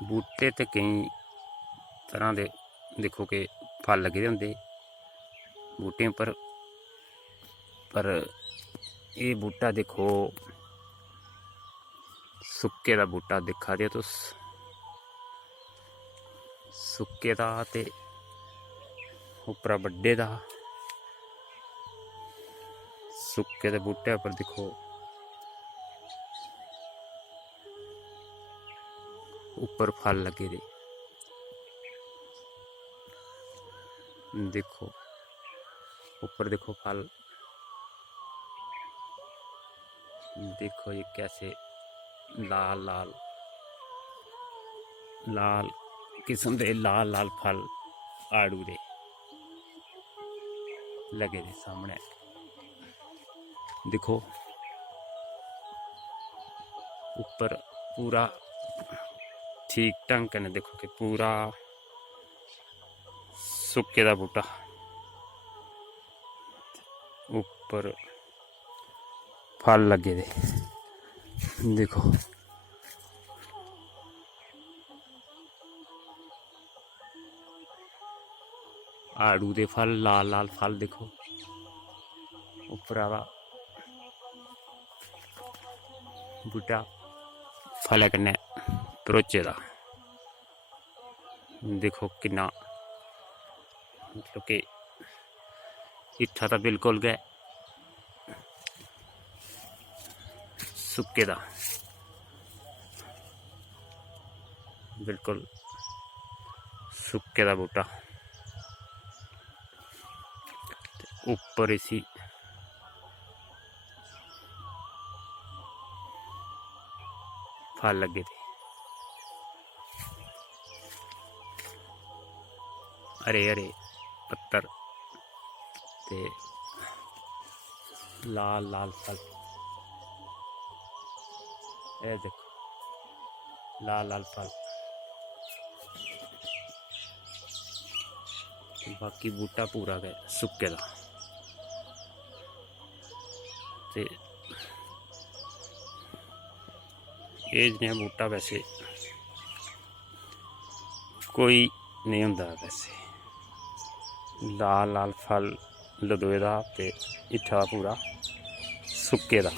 बूटे ते कई तरह के देखो कि फल लगे दे होंदे बूटें पर ये बूटा देखो सुक्के दा बूटा दिखा दे तुस सुक्के दा ते उप्परा बड्डे दा सुक्के दे बूटे पर दिखो ऊपर फल लगे दे देखो ऊपर देखो फल देखो ये कैसे लाल लाल लाल किस्म के लाल लाल फल आड़ू दे लगे दे सामने देखो ऊपर पूरा ठीक ढंग कन्नै देखो कि पूरा सुक्के दा बूटा ऊपर फल लगे दे देखो आड़ू दे फल लाल लाल फल देखो उप्परा दा बूटा फलै कन्नै भरोचे दा देखो किन्ना मतलब कि इत्था तां बिल्कुल गै सुक्के दा बिल्कुल सुक्के दा बूटा ऊपर इसी फल लगे थे हरे हरे पत्तर ते लाल लाल फल ये देखो लाल लाल फल बाकी बूटा पूरा गै सुक्के दा ते ये जनेहा बूटा वैसे कोई नहीं होंदा वैसे लाल लाल फल लदोए दा ते इत्था पूरा सुक्के दा।